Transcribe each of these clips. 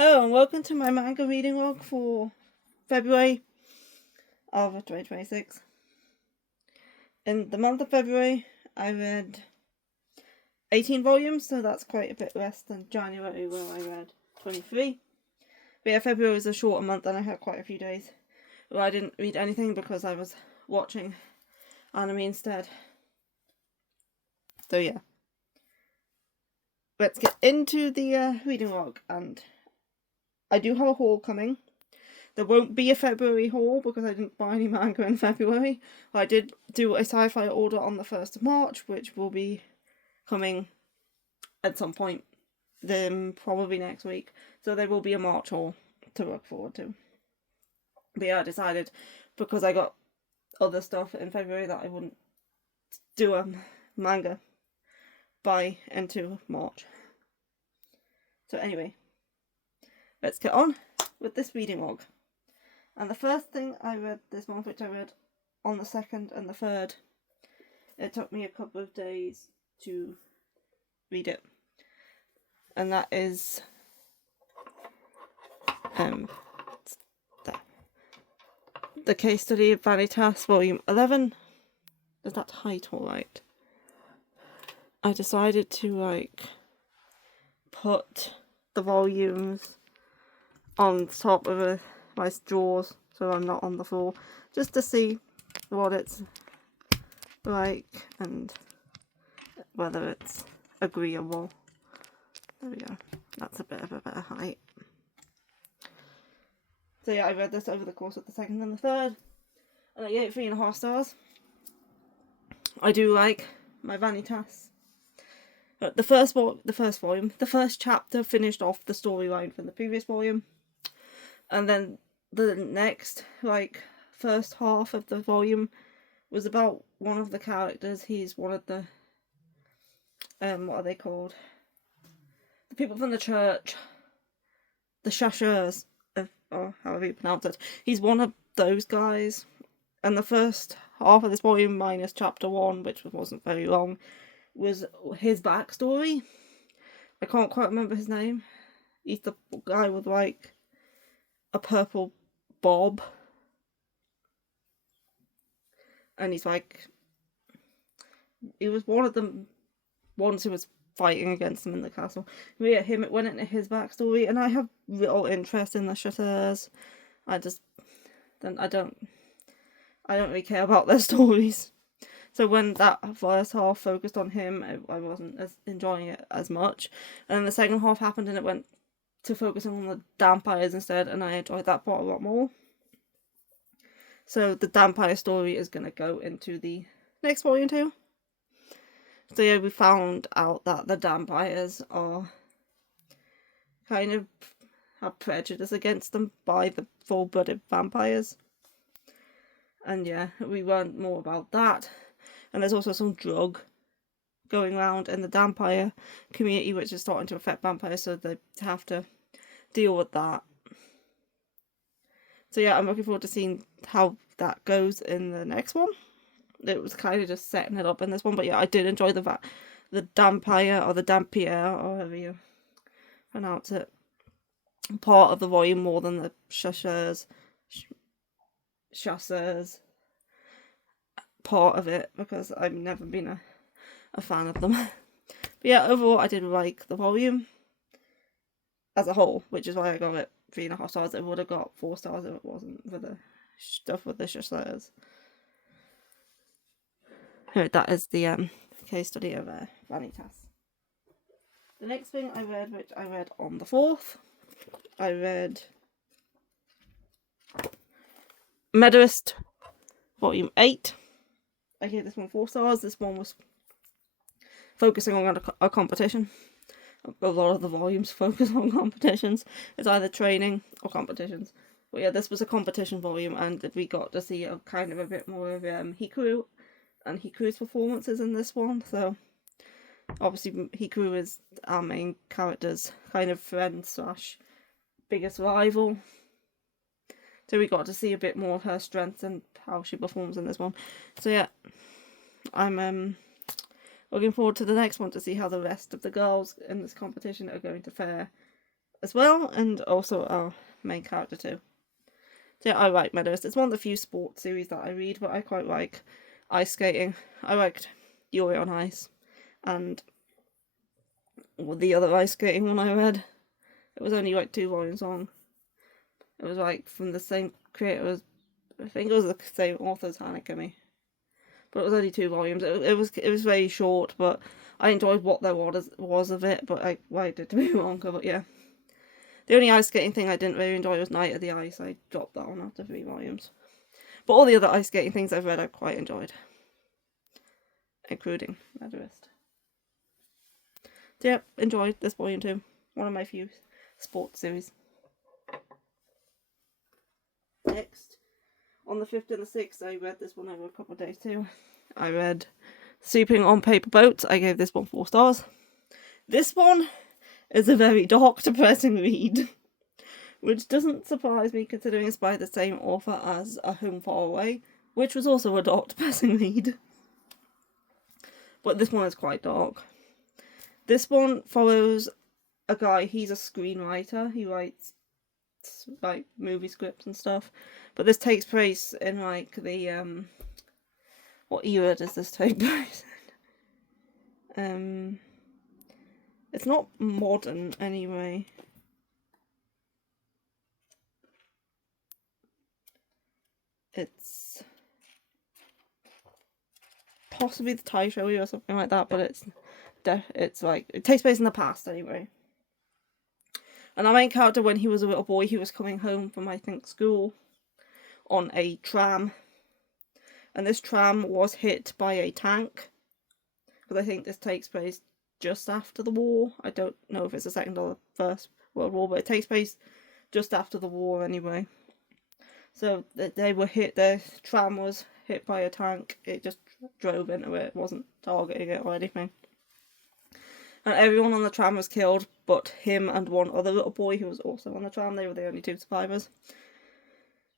Hello and welcome to my manga reading log for February of 2026. In the month of February, I read 18 volumes, so that's quite a bit less than January where I read 23. But yeah, February was a shorter month and I had quite a few days where I didn't read anything because I was watching anime instead. So yeah. Let's get into the reading log, and I do have a haul coming. There won't be a February haul because I didn't buy any manga in February. I did do a sci-fi order on the 1st of March, which will be coming at some point, then probably next week. So there will be a March haul to look forward to. But yeah, I decided because I got other stuff in February that I wouldn't do a manga by into March. So anyway, let's get on with this reading log. And the first thing I read this month, which I read on the 2nd and the 3rd, it took me a couple of days to read it. And that is the case study of Vanitas, volume 11. Is that title right? I decided to put the volumes on top of my drawers so I'm not on the floor, just to see what it's like and whether it's agreeable. There we go. That's a bit of a better height. So yeah, I read this over the course of the 2nd and the 3rd, and I gave it 3.5 stars. I do like my Vanitas. The first chapter finished off the storyline from the previous volume, and then the next, first half of the volume was about one of the characters. He's one of the, what are they called? The people from the church. The Shashers, or however you pronounce it. He's one of those guys. And the first half of this volume, minus chapter 1, which wasn't very long, was his backstory. I can't quite remember his name. He's the guy with, a purple bob. And he's he was one of the ones who was fighting against them in the castle. But yeah, it went into his backstory, and I have little interest in the Shutters. I don't really care about their stories. So when that first half focused on him, I wasn't as enjoying it as much. And then the second half happened and it went to focusing on the vampires instead, and I enjoyed that part a lot more. So the vampire story is going to go into the next volume too. So yeah, we found out that the vampires are kind of have prejudice against them by the full-blooded vampires. And yeah, we learned more about that. And there's also some drug going around in the vampire community which is starting to affect vampires, so they have to deal with that. So yeah, I'm looking forward to seeing how that goes in the next one. It was kind of just setting it up in this one, but yeah, I did enjoy the vampire, or the Dampier, or however you pronounce it, part of the volume more than the chasseurs part of it, because I've never been a fan of them. But yeah, overall I did like the volume as a whole, which is why I got it 3.5 stars. It would have got 4 stars if it wasn't for the stuff with the chasseurs. That is the case study of Vanitas. The next thing I read, which I read on the 4th, I read Medalist, Volume 8. I gave this one 4 stars. This one was focusing on a competition. A lot of the volumes focus on competitions. It's either training or competitions. But yeah, this was a competition volume, and we got to see a bit more of Hikaru and Hikaru's performances in this one. So obviously Hikaru is our main character's kind of friend / biggest rival. So we got to see a bit more of her strengths and how she performs in this one. So yeah, I'm looking forward to the next one to see how the rest of the girls in this competition are going to fare as well, and also our main character too. So yeah, I like Meadows. It's one of the few sports series that I read, but I quite like ice skating. I liked Yuri on Ice, and the other ice skating one I read. It was only like 2 volumes long. It was like from the same creator. I think it was the same author as Hanakami, but it was only 2 volumes. It was very short, but I enjoyed what there was of it. But I liked it to be longer. But yeah, the only ice skating thing I didn't really enjoy was Night of the Ice. I dropped that one after 3 volumes. But all the other ice skating things I've read, I quite enjoyed, including Meadows. So yeah, enjoyed this volume too. One of my few sports series. Next, on the 5th and the 6th, I read this one over a couple of days too. I read Sleeping on Paper Boats. I gave this one 4 stars. This one is a very dark, depressing read, which doesn't surprise me considering it's by the same author as A Home Far Away, which was also a dark, depressing read. But this one is quite dark. This one follows a guy, he's a screenwriter, he writes like movie scripts and stuff, but this takes place in like the what era does this take place in? It's not modern anyway. It's possibly the Taisho era or something like that, but it's like it takes place in the past anyway. And our main character, when he was a little boy, he was coming home from, I think, school on a tram. And this tram was hit by a tank. Because I think this takes place just after the war. I don't know if it's the Second or the First World War, but it takes place just after the war anyway. So they were hit, the tram was hit by a tank. It just drove into it. It wasn't targeting it or anything. And everyone on the tram was killed, but him and one other little boy who was also on the tram. They were the only 2 survivors.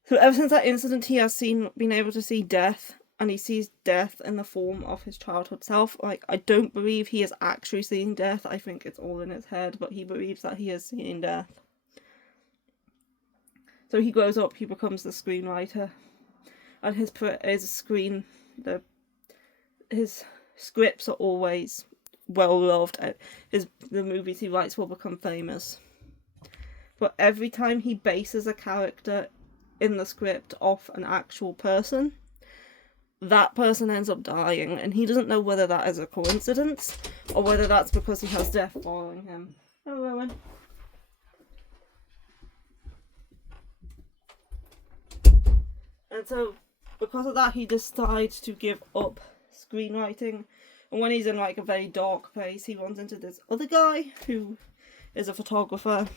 So ever since that incident, he has been able to see death, and he sees death in the form of his childhood self. Like, I don't believe he is actually seeing death. I think it's all in his head, but he believes that he is seeing death. So he grows up, he becomes the screenwriter, and his scripts are always well loved. The movies he writes will become famous. But every time he bases a character in the script off an actual person, that person ends up dying, and he doesn't know whether that is a coincidence or whether that's because he has death following him. Hello, Rowan. And so, because of that, he decides to give up screenwriting. And when he's in like a very dark place, he runs into this other guy who is a photographer,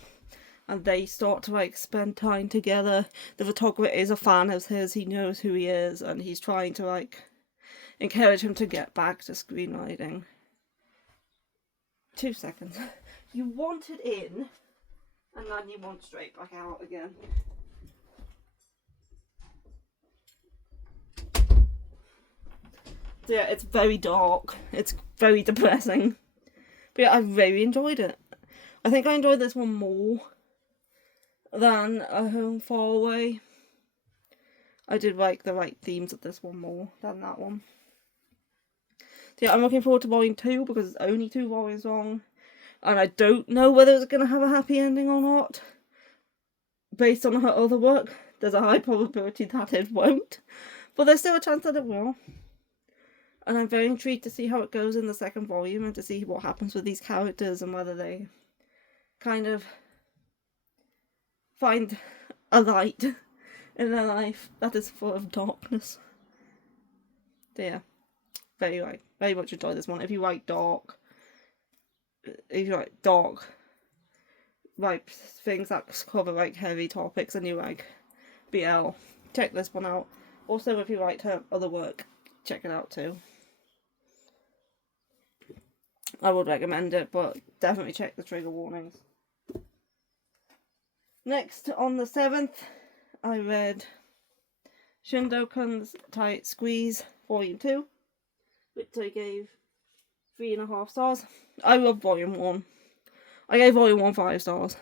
and they start to like spend time together. The photographer is a fan of his, he knows who he is, and he's trying to like encourage him to get back to screenwriting. 2 seconds. You want it in, and then you want straight back out again. So yeah, it's very dark. It's very depressing. But yeah, I really enjoyed it. I think I enjoyed this one more than A Home Far Away. I did like the right themes of this one more than that one. So yeah, I'm looking forward to volume 2 because it's only 2 volumes long. And I don't know whether it's going to have a happy ending or not. Based on her other work, there's a high probability that it won't. But there's still a chance that it will. And I'm very intrigued to see how it goes in the 2nd volume and to see what happens with these characters and whether they kind of find a light in their life that is full of darkness. So yeah, very much enjoy this one. If you like dark, like things that cover like heavy topics and you like BL, check this one out. Also, if you liked her other work, check it out too. I would recommend it, but definitely check the trigger warnings. Next, on the 7th, I read Shindokun's Tight Squeeze Volume 2, which I gave 3.5 stars. I love Volume 1. I gave Volume 1 5 stars.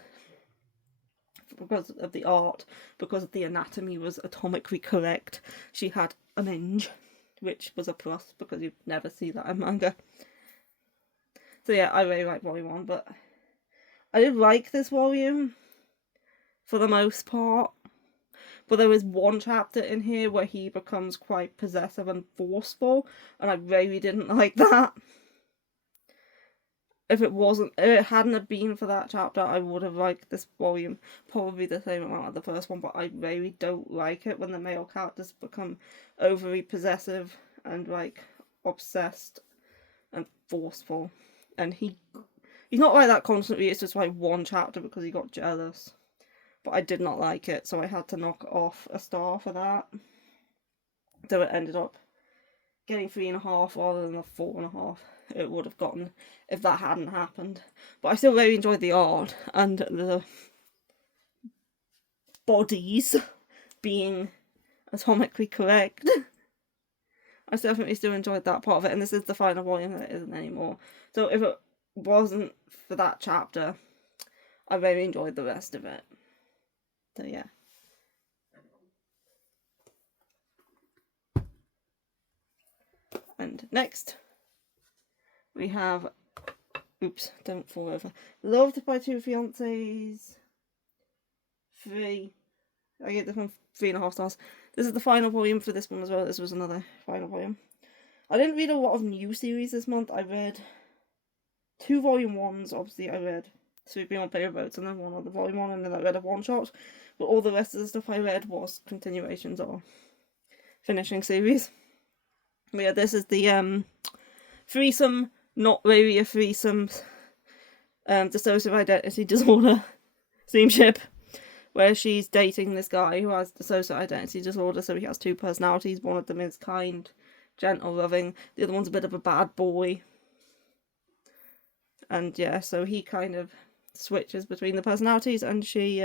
because of the art, because the anatomy was atomically correct. She had a minge, which was a plus because you'd never see that in manga. So yeah, I really like volume 1, but I did like this volume for the most part. But there is one chapter in here where he becomes quite possessive and forceful, and I really didn't like that. If it hadn't have been for that chapter, I would have liked this volume probably the same amount as the first one, but I really don't like it when the male characters become overly possessive and, like, obsessed and forceful. And he's not like that constantly, it's just like one chapter because he got jealous. But I did not like it, so I had to knock off a star for that. So it ended up getting 3.5 rather than a 4.5. It would have gotten if that hadn't happened. But I still really enjoyed the art and the bodies being atomically correct. I definitely still enjoyed that part of it, and this is the final volume that it isn't anymore. So if it wasn't for that chapter, I really enjoyed the rest of it. So yeah. And next we have, oops, don't fall over, Loved by Two Fiancés 3. I gave this one 3.5 stars. This is the final volume for this one as well. This was another final volume. I didn't read a lot of new series this month. I read 2 volume 1s. Obviously I read Sleeping on Paper Boats and then one other volume 1, and then I read a one-shot. But all the rest of the stuff I read was continuations or finishing series. But yeah, this is the threesome, not really a threesome, dissociative identity disorder theme-ship, where she's dating this guy who has dissociative identity disorder, so he has 2 personalities. One of them is kind, gentle, loving. The other one's a bit of a bad boy. And yeah, so he kind of switches between the personalities, and she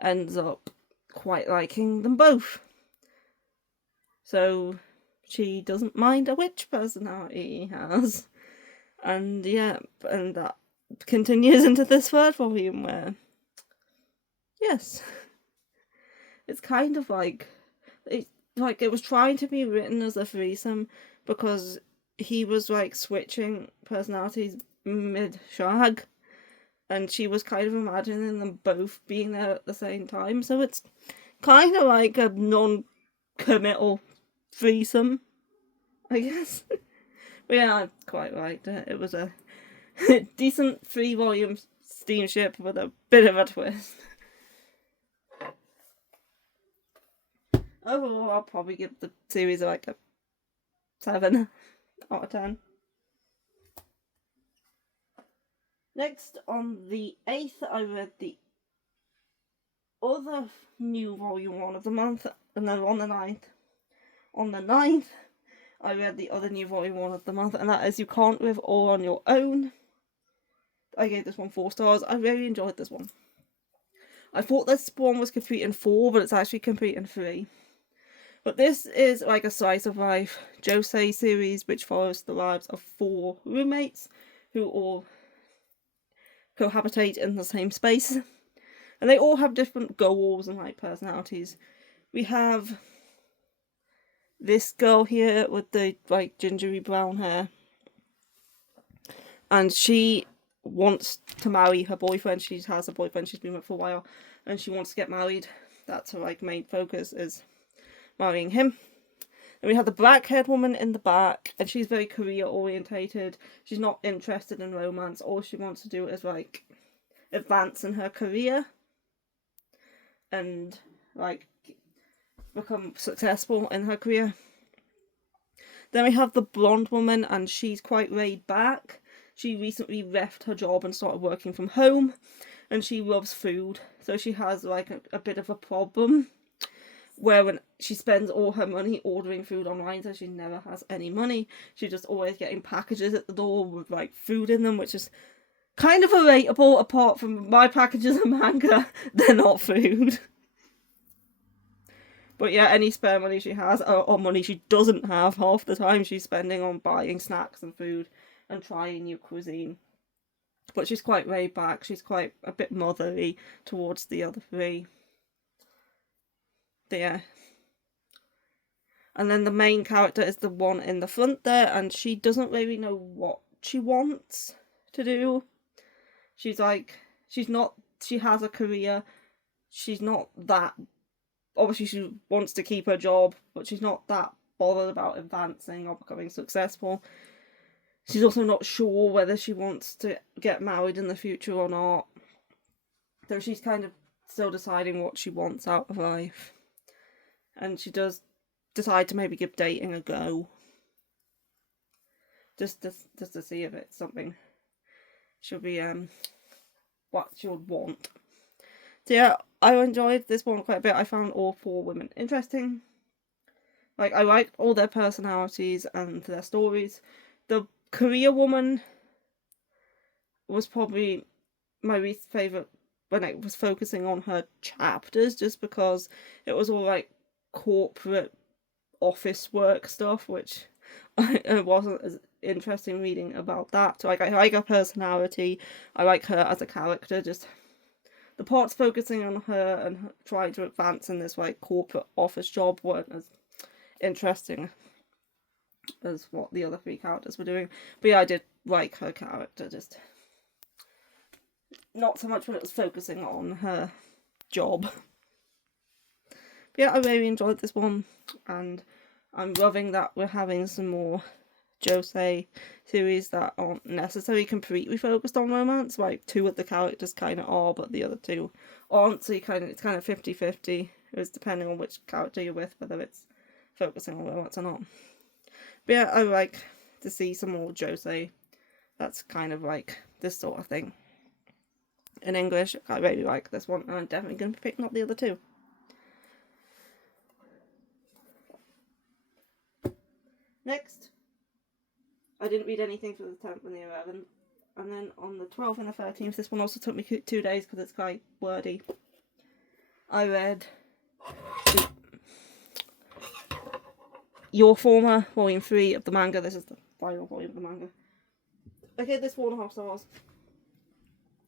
ends up quite liking them both. So she doesn't mind which personality he has. And yeah, and that continues into this 3rd volume where, yes, it's kind of like it was trying to be written as a threesome because he was like switching personalities mid-shag, and she was kind of imagining them both being there at the same time. So it's kind of like a non-committal threesome, I guess. But yeah, I quite liked it. It was a decent 3-volume steamship with a bit of a twist. Overall, I'll probably give the series like a 7 out of 10. Next, on the 8th, I read the other new volume 1 of the month, and then on the 9th, I read the other new volume 1 of the month, and that is You Can't Live All on Your Own. I gave this one 4 stars. I really enjoyed this one. I thought this one was complete in 4, but it's actually complete in 3. But this is like a slice of life josei series which follows the lives of 4 roommates who all cohabitate in the same space. And they all have different goals and like personalities. We have this girl here with the like gingery brown hair, and she wants to marry her boyfriend. She has a boyfriend she's been with for a while, and she wants to get married. That's her like main focus, is marrying him. And we have the black-haired woman in the back, and she's very career orientated. She's not interested in romance. All she wants to do is like advance in her career and like become successful in her career. Then we have the blonde woman, and she's quite laid back. She recently left her job and started working from home, and she loves food. So she has like a bit of a problem where when she spends all her money ordering food online, so she never has any money. She's just always getting packages at the door with like food in them, which is kind of relatable. Apart from my packages of manga, they're not food. But yeah, any spare money she has, or money she doesn't have, half the time she's spending on buying snacks and food and trying new cuisine. But she's quite laid back. She's quite a bit motherly towards the other three. Yeah. And then the main character is the one in the front there, and she doesn't really know what she wants to do. She's like, she has a career. She's not that, obviously she wants to keep her job, but she's not that bothered about advancing or becoming successful. She's also not sure whether she wants to get married in the future or not. So she's kind of still deciding what she wants out of life. And she does decide to maybe give dating a go. Just to see if it's something she'll be what she would want. So yeah, I enjoyed this one quite a bit. I found all 4 women interesting. Like, I liked all their personalities and their stories. The Korea woman was probably my least favourite when it was focusing on her chapters, just because it was all like corporate office work stuff, which I wasn't as interesting reading about that. So like, I like her personality, I like her as a character, just the parts focusing on her and her trying to advance in this like corporate office job weren't as interesting as what the other 3 characters were doing. But yeah, I did like her character, just not so much when it was focusing on her job. But yeah, I really enjoyed this one, and I'm loving that we're having some more josei series that aren't necessarily completely focused on romance. Like, 2 of the characters kind of are, but the other 2 aren't, so it's kind of 50-50. It's depending on which character you're with, whether it's focusing on romance or not. But yeah, I like to see some more josei that's kind of like this sort of thing. In English, I really like this one, and I'm definitely going to be picking up the other 2. Next, I didn't read anything for the 10th and the 11th. And then on the 12th and the 13th, this one also took me 2 days because it's quite wordy. I read Your Former, Volume 3 of the manga. This is the final volume of the manga. I gave this 4.5 stars.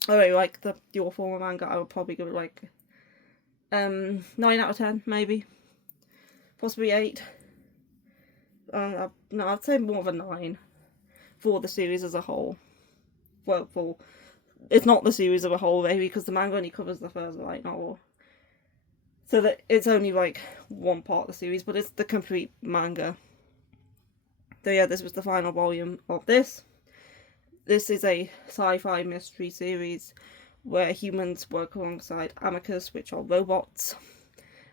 I really like the Your Former manga. I would probably give it like 9 out of 10, maybe. Possibly 8. No, I'd say more of a 9 for the series as a whole. Well, it's not the series as a whole, maybe, because the manga only covers the first light novel. So that it's only like one part of the series, but it's the complete manga. So yeah, this was the final volume of this. This is a sci-fi mystery series where humans work alongside amicus, which are robots,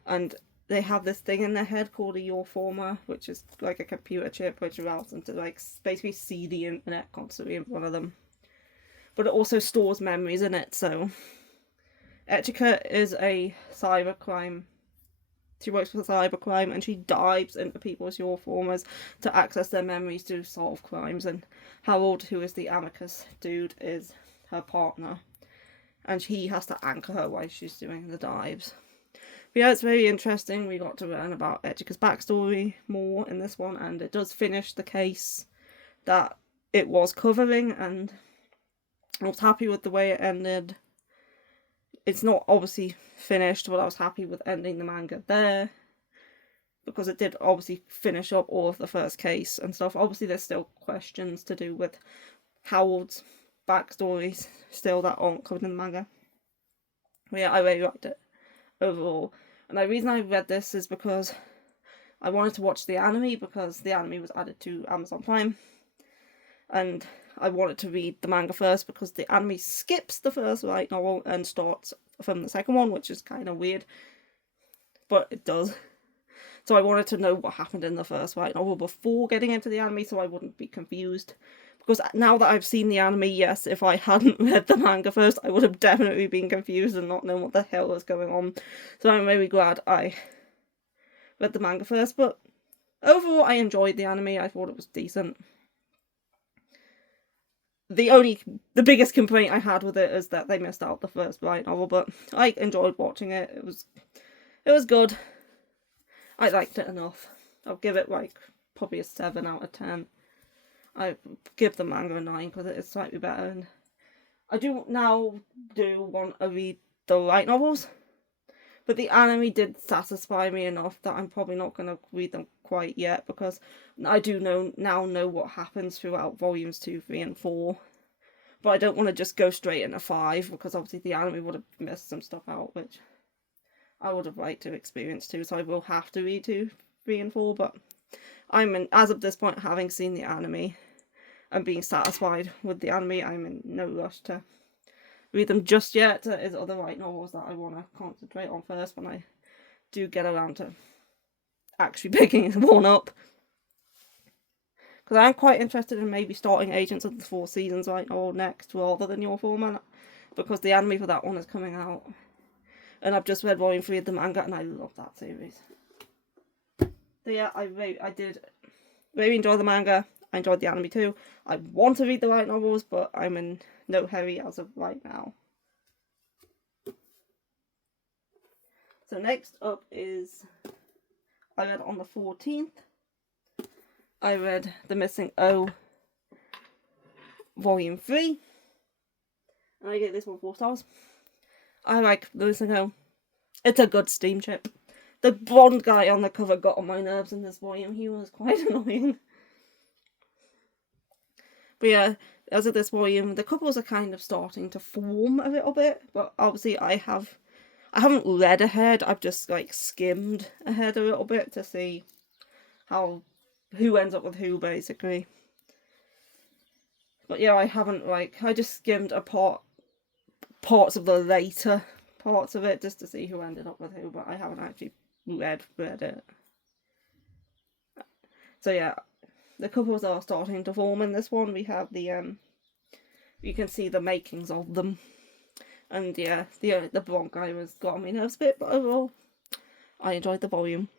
and they have this thing in their head called a Your Former, which is like a computer chip which allows them to like basically see the internet constantly in front of them. But it also stores memories in it, so Echika is a cybercrime. She works for cybercrime, and she dives into people's Your Formers to access their memories to solve crimes. And Harold, who is the amicus dude, is her partner, and he has to anchor her while she's doing the dives. But yeah, it's very interesting. We got to learn about Echika's backstory more in this one, and it does finish the case that it was covering, and I was happy with the way it ended. It's not obviously finished, but I was happy with ending the manga there, because it did obviously finish up all of the first case and stuff. Obviously there's still questions to do with Harold's backstories still that aren't covered in the manga. But yeah, I really liked it overall. And the reason I read this is because I wanted to watch the anime, because the anime was added to Amazon Prime. And I wanted to read the manga first, because the anime skips the first light novel and starts from the second one, which is kind of weird. But it does. So I wanted to know what happened in the first light novel before getting into the anime, so I wouldn't be confused. Because now that I've seen the anime, yes, if I hadn't read the manga first, I would have definitely been confused and not known what the hell was going on. So I'm really glad I read the manga first. But overall, I enjoyed the anime. I thought it was decent. The biggest complaint I had with it is that they missed out the first light novel, but I enjoyed watching it. It was good. I liked it enough. I'll give it like probably a 7 out of 10. I give the manga a 9 because it is slightly better, and I do want to read the light novels, but the anime did satisfy me enough that I'm probably not going to read them quite yet, because I do know what happens throughout volumes 2, 3, and 4. But I don't want to just go straight into 5, because obviously the anime would have missed some stuff out, which I would have liked to experience too, so I will have to read 2, 3, and 4, but as of this point, having seen the anime and being satisfied with the anime, I'm in no rush to read them just yet. There is other light novels that I want to concentrate on first when I do get around to actually picking one up. Because I'm quite interested in maybe starting Agents of the Four Seasons light novel next, rather than Your Forman, because the anime for that one is coming out. And I've just read volume 3 of the manga, and I love that series. So yeah, I did really enjoy the manga. I enjoyed the anime too. I want to read the light novels, but I'm in no hurry as of right now. So next up is, I read on the 14th, I read The Missing O, Volume 3. And I gave this one 4 stars. I like The Missing O. It's a good steamship. The blonde guy on the cover got on my nerves in this volume. He was quite annoying. But yeah, as of this volume, the couples are kind of starting to form a little bit. But obviously I haven't read ahead. I've just skimmed ahead a little bit to see who ends up with who, basically. But yeah, I haven't I just skimmed parts of the later parts of it just to see who ended up with who, but I haven't actually read it. So yeah, the couples are starting to form in this one. We have the you can see the makings of them, and yeah, the blonde guy got on my nerves a bit, but overall I enjoyed the volume.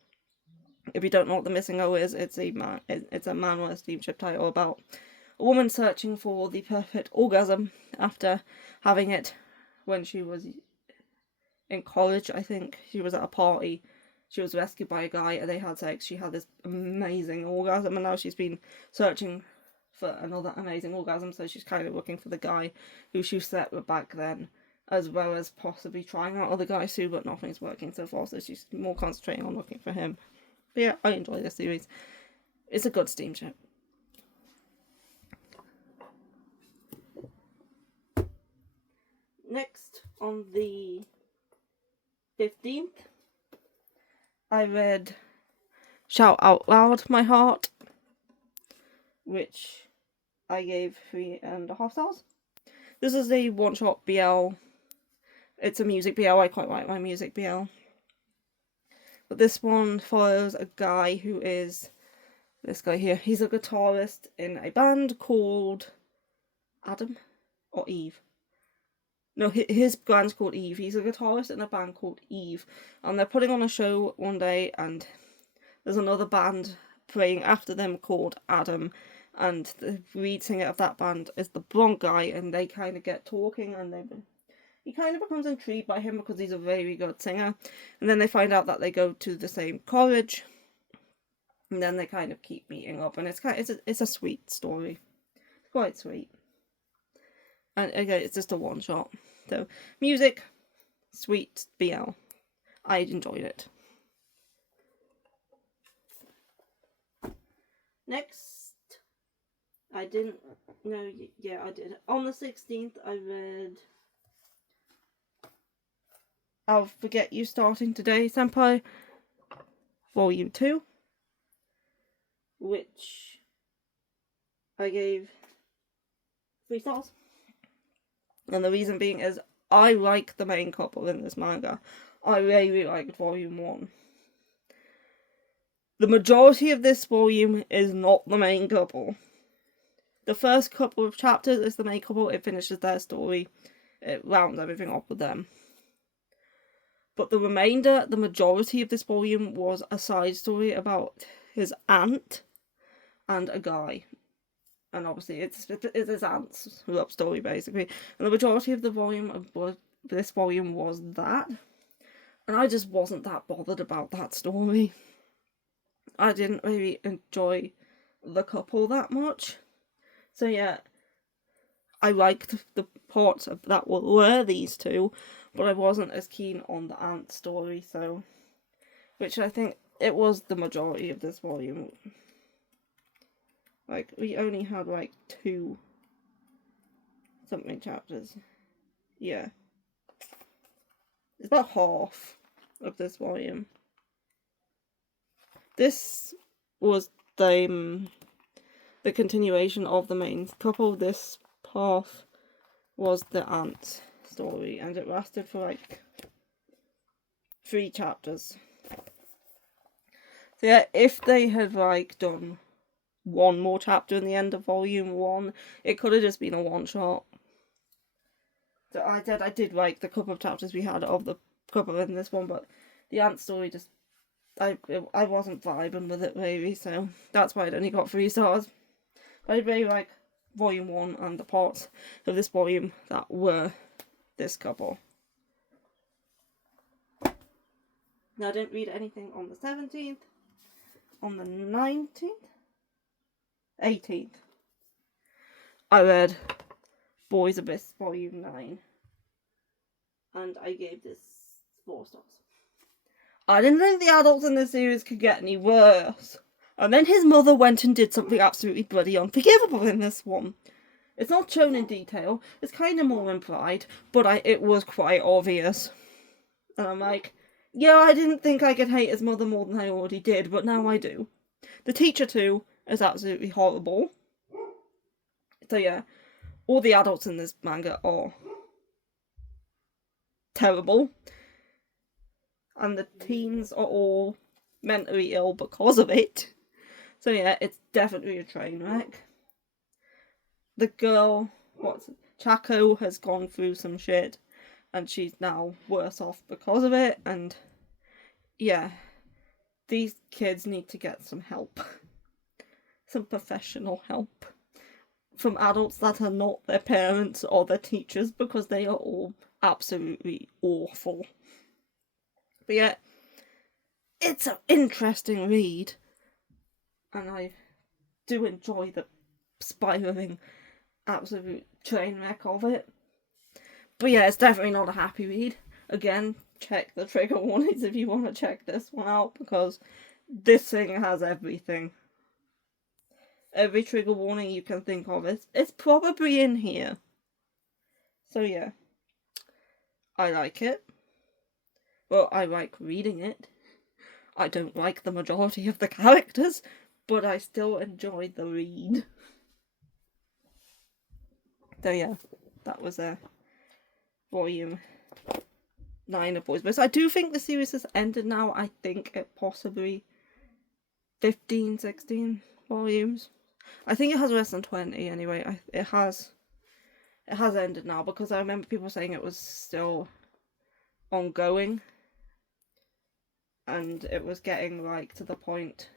If you don't know what The Missing O is, it's a man with a steamship title about a woman searching for the perfect orgasm after having it when she was in college. I think she was at a party. She was rescued by a guy and they had sex. She had this amazing orgasm, and now she's been searching for another amazing orgasm, so she's kind of looking for the guy who she slept with back then, as well as possibly trying out other guys too, but nothing's working so far, so she's more concentrating on looking for him. But yeah, I enjoy this series. It's a good steamship. Next, on the 15th, I read Shout Out Loud My Heart, which I gave 3.5 stars. This is a one-shot BL. It's a music BL. I quite like my music BL. But this one follows a guy who is this guy here. He's a guitarist in a band called Adam or Eve. No, his band's called Eve. He's a guitarist in a band called Eve. And they're putting on a show one day, and there's another band playing after them called Adam. And the lead singer of that band is the blonde guy, and they kind of get talking, and he kind of becomes intrigued by him because he's a very good singer. And then they find out that they go to the same college, and then they kind of keep meeting up, and it's a sweet story. It's quite sweet. And again, it's just a one shot. So, music, sweet BL. I enjoyed it. Next, I didn't. No, yeah, I did. On the 16th, I read I'll Forget You Starting Today, Senpai, Volume 2, which I gave 3 stars. And the reason being is I like the main couple in this manga. I really liked Volume 1. The majority of this volume is not the main couple. The first couple of chapters is the main couple. It finishes their story. It rounds everything up with them. But the majority of this volume was a side story about his aunt and a guy. And obviously it's his aunt's love story, basically. And the majority of this volume was that. And I just wasn't that bothered about that story. I didn't really enjoy the couple that much. So yeah, I liked the parts of that were these two, but I wasn't as keen on the ant story, so, which I think it was the majority of this volume. Like, we only had like 2 something chapters. Yeah. It's about half of this volume. This was the continuation of the main couple. This half was the ant story, and it lasted for like 3 chapters. So yeah, if they had like done one more chapter in the end of volume 1, it could have just been a one-shot. So I did like the couple of chapters we had of the couple in this one, but the ant story just, I wasn't vibing with it really, so that's why it only got 3 stars. But I really like volume 1 and the parts of this volume that were this couple. Now I didn't read anything on the 17th, on the 19th, 18th. I read Boys Abyss volume 9, and I gave this 4 stars. I didn't think the adults in this series could get any worse. And then his mother went and did something absolutely bloody unforgivable in this one. It's not shown in detail, it's kind of more implied, but it was quite obvious. And I'm like, yeah, I didn't think I could hate his mother more than I already did, but now I do. The teacher too is absolutely horrible. So yeah, all the adults in this manga are terrible. And the teens are all mentally ill because of it. So yeah, it's definitely a train wreck. The girl, Chaco, has gone through some shit, and she's now worse off because of it, and yeah, these kids need to get some help. Some professional help. From adults that are not their parents or their teachers, because they are all absolutely awful. But yeah, it's an interesting read, and I do enjoy the spiraling absolute train wreck of it. But yeah, it's definitely not a happy read. Again, check the trigger warnings if you want to check this one out, because this thing has everything. Every trigger warning you can think of, it's probably in here. So yeah, I like it. Well, I like reading it. I don't like the majority of the characters, but I still enjoy the read. So yeah, that was volume 9 of Boys Books. I do think the series has ended now. I think it possibly 15, 16 volumes. I think it has less than 20 anyway. It has ended now, because I remember people saying it was still ongoing, and it was getting like to the point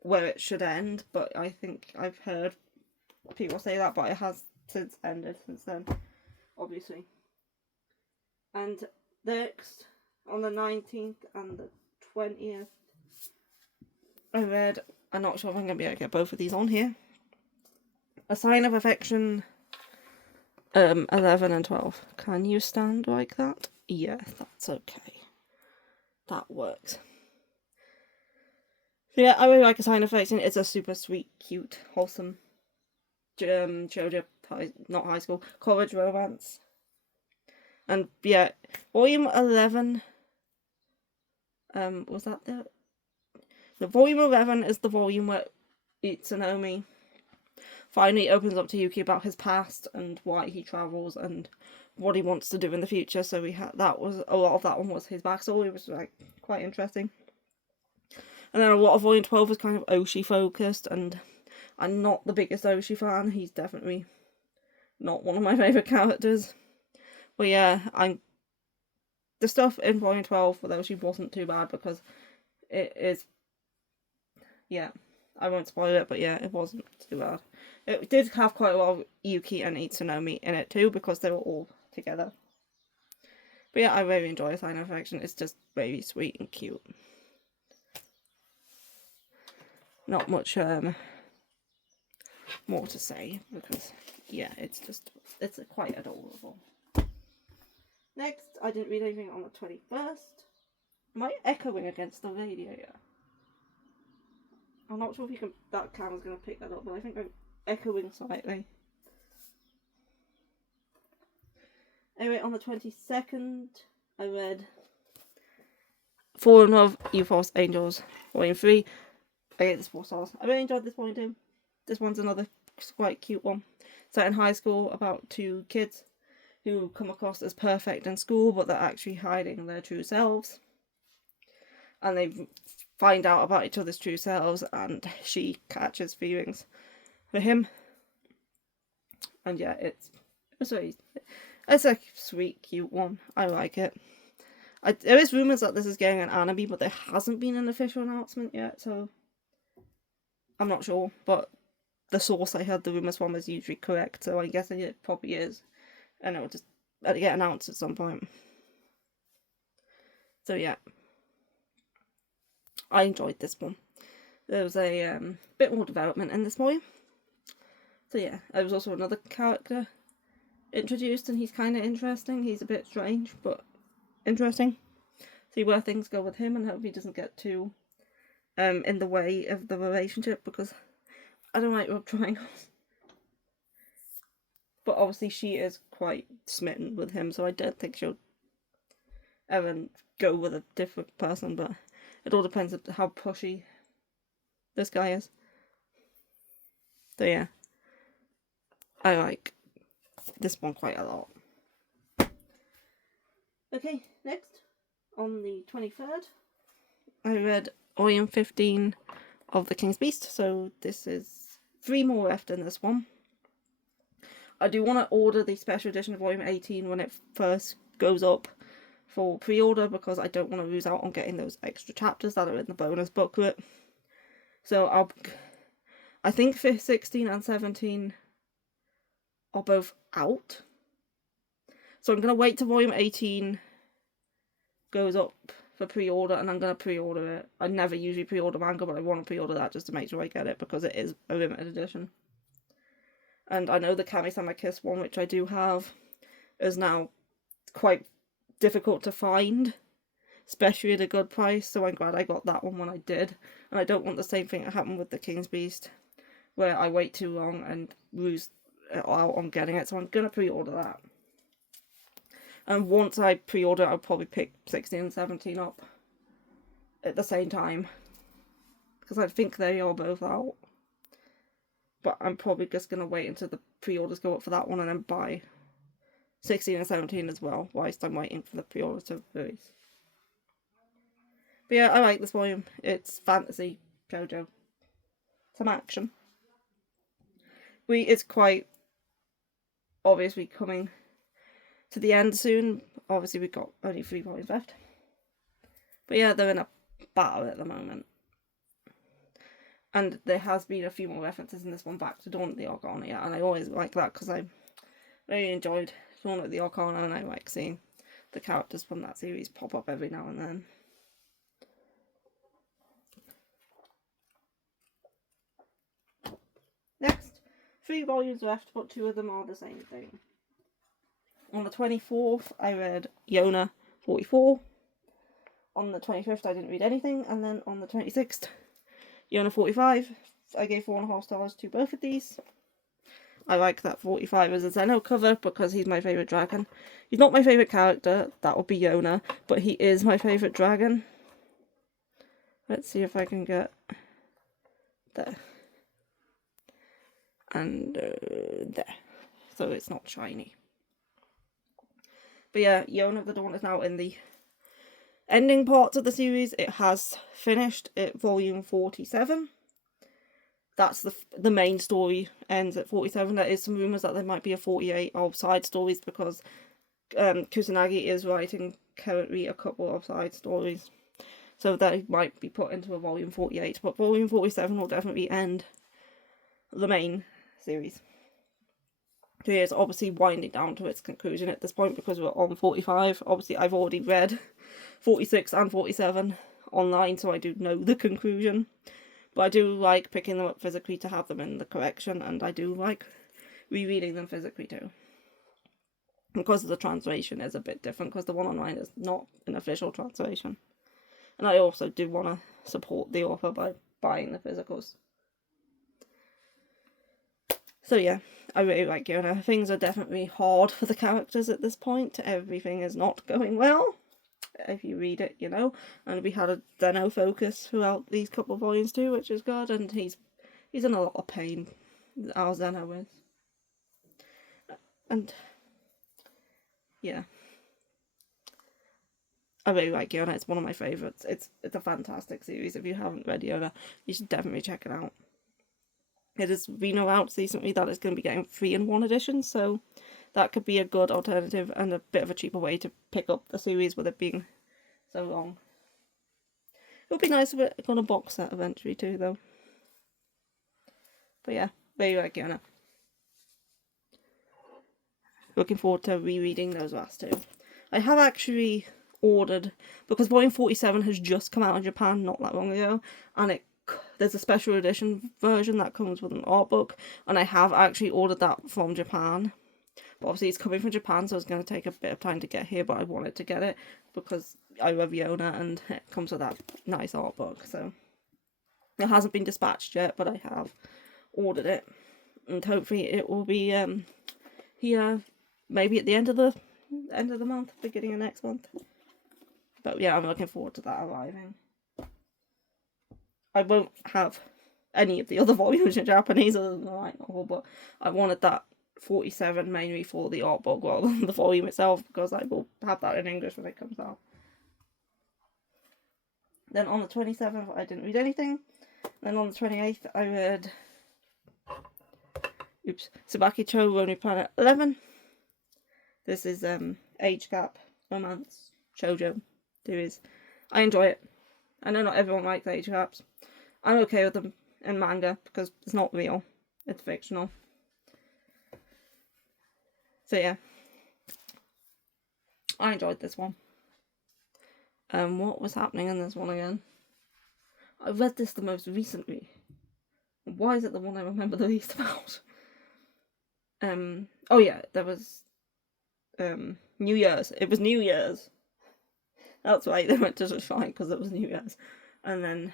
where it should end, but I think I've heard people say that, but it has since ended since then, obviously. And next, on the 19th and the 20th, I read, I'm not sure if I'm going to be able to get both of these on here, A Sign of Affection 11 and 12. Can you stand like that? Yeah, that's okay. That works. So yeah, I really like A Sign of Affection. It's a super sweet, cute, wholesome shoujo, not high school, college romance. And yeah, volume 11, was that the volume 11 is the volume where Itsunomi finally opens up to Yuki about his past and why he travels and what he wants to do in the future. So we had a lot of that one was his backstory, which was like quite interesting. And then a lot of volume 12 was kind of Oshi focused, and I'm not the biggest Oshi fan. He's definitely not one of my favourite characters. But yeah, the stuff in volume 12 with Oshi wasn't too bad, because it is, yeah, I won't spoil it, but yeah, it wasn't too bad. It did have quite a lot of Yuki and Itsunomi in it too, because they were all together. But yeah, I really enjoy Sign of Affection. It's just very sweet and cute. Not much more to say, because yeah, it's quite adorable. Next, I didn't read anything on the 21st. Am I echoing against the radiator? I'm not sure if that camera's going to pick that up, but I think I'm echoing slightly. Anyway, on the 22nd, I read Fallen Love, Euphos, Angels, Volume 3. I gave this 4 stars. I really enjoyed this volume too. This one's another quite cute one. Set in high school about 2 kids who come across as perfect in school, but they're actually hiding their true selves. And they find out about each other's true selves, and she catches feelings for him. And yeah, it's a sweet, cute one. I like it. There is rumours that this is getting an anime, but there hasn't been an official announcement yet, so I'm not sure. But the source I heard the rumours from is usually correct, so I guess it probably is. And it'll just get announced at some point. So yeah, I enjoyed this one. There was a bit more development in this volume. So yeah, there was also another character introduced, and he's kind of interesting. He's a bit strange, but interesting. See where things go with him, and hope he doesn't get too in the way of the relationship, because I don't like love triangles. But obviously she is quite smitten with him, so I don't think she'll ever go with a different person, but it all depends on how pushy this guy is. So yeah, I like this one quite a lot. Okay, next, on the 23rd, I read Volume 15 of The King's Beast, so this is 3 more left in this one. I do want to order the special edition of Volume 18 when it first goes up for pre-order, because I don't want to lose out on getting those extra chapters that are in the bonus booklet. So I think 16 and 17 are both out. So I'm going to wait till Volume 18 goes up for pre-order, and I'm going to pre-order it. I never usually pre-order manga, but I want to pre-order that just to make sure I get it, because it is a limited edition. And I know the Kami-sama Kiss one, which I do have, is now quite difficult to find, especially at a good price, so I'm glad I got that one when I did. And I don't want the same thing to happen with The King's Beast, where I wait too long and lose out on getting it, so I'm going to pre-order that. And once I pre-order, I'll probably pick 16 and 17 up at the same time, because I think they are both out. But I'm probably just going to wait until the pre-orders go up for that one and then buy 16 and 17 as well, whilst I'm waiting for the pre-order to release. But yeah, I like this volume. It's fantasy, JoJo, some action. It's quite obviously coming to the end soon. Obviously we've got only 3 volumes left. But yeah, they're in a battle at the moment. And there has been a few more references in this one back to Dawn of the Arcana, and I always like that, because I really enjoyed Dawn of the Arcana, and I like seeing the characters from that series pop up every now and then. Next, 3 volumes left, but 2 of them are the same thing. On the 24th, I read Yona 44. On the 25th, I didn't read anything, and then on the 26th, Yona 45. I gave 4.5 stars to both of these. I like that 45 as a Zeno cover, because he's my favourite dragon. He's not my favourite character, that would be Yona, but he is my favourite dragon. Let's see if I can get there. And there. So it's not shiny. But yeah, Yona of the Dawn is now in the ending parts of the series. It has finished at volume 47. That's the main story ends at 47. There is some rumours that there might be a 48 of side stories, because Kusanagi is writing currently a couple of side stories. So that might be put into a volume 48. But volume 47 will definitely end the main series. So yeah, it's obviously winding down to its conclusion at this point, because we're on 45. Obviously, I've already read 46 and 47 online, so I do know the conclusion. But I do like picking them up physically to have them in the collection, and I do like rereading them physically too. Because the translation is a bit different, because the one online is not an official translation. And I also do want to support the author by buying the physicals. So yeah, I really like Yona. Things are definitely hard for the characters at this point. Everything is not going well, if you read it, you know. And we had a Zeno focus throughout these couple of volumes too, which is good. And he's in a lot of pain, our Zeno is. And yeah, I really like Yona. It's one of my favourites. It's a fantastic series. If you haven't read Yona, you should definitely check it out. It has been announced recently that it's going to be getting 3-in-1 editions, so that could be a good alternative and a bit of a cheaper way to pick up the series with it being so long. It would be nice if it got a box set eventually too, though. But yeah, very like Yona. Looking forward to rereading those last two. I have actually ordered, because volume 47 has just come out in Japan not that long ago, and there's a special edition version that comes with an art book, and I have actually ordered that from Japan. But obviously it's coming from Japan, so it's going to take a bit of time to get here, but I wanted to get it because I love Yona and it comes with that nice art book. So it hasn't been dispatched yet, but I have ordered it, and hopefully it will be here maybe at the end of the month, beginning of next month. But yeah, I'm looking forward to that arriving. I won't have any of the other volumes in Japanese other than the light novel, but I wanted that 47 mainly for the art book rather than the volume itself, because I will have that in English when it comes out. Then on the 27th, I didn't read anything. Then on the 28th, I read Tsubaki Cho Lonely Planet 11. This is age gap romance shoujo series. I enjoy it. I know not everyone likes age gaps. I'm okay with them in manga because it's not real. It's fictional. So yeah. I enjoyed this one. What was happening in this one again? I read this the most recently. Why is it the one I remember the least about? Oh yeah, there was New Year's. It was New Year's. That's right, they went to the shrine because it was New Year's. And then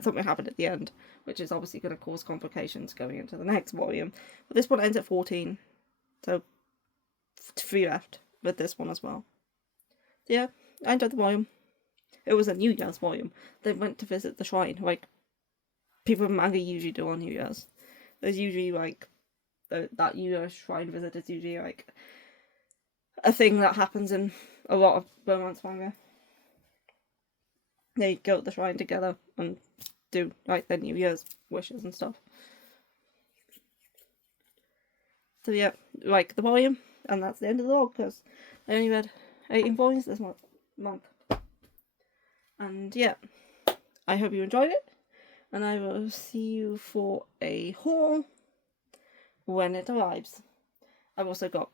something happened at the end, which is obviously going to cause complications going into the next volume. But this one ends at 14, so 3 left with this one as well. So yeah, I enjoyed the volume. It was a New Year's volume. They went to visit the shrine, like people in manga usually do on New Year's. There's usually like that New Year's shrine visit is usually like a thing that happens in a lot of romance manga. They go to the shrine together and do like their New Year's wishes and stuff. So yeah, like the volume, and that's the end of the log because I only read 18 volumes this month. And yeah, I hope you enjoyed it, and I will see you for a haul when it arrives. I've also got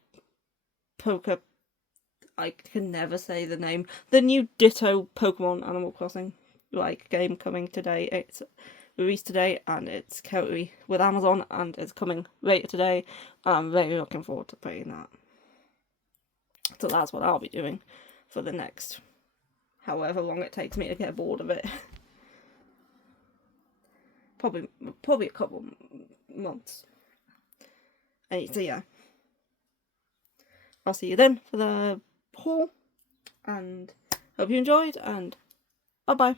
I can never say the name. The new Ditto Pokemon Animal Crossing game coming today. It's released today and it's currently with Amazon and it's coming later today. I'm very looking forward to playing that. So that's what I'll be doing for the next however long it takes me to get bored of it. Probably a couple months. So yeah. I'll see you then for the haul, and hope you enjoyed, and bye bye.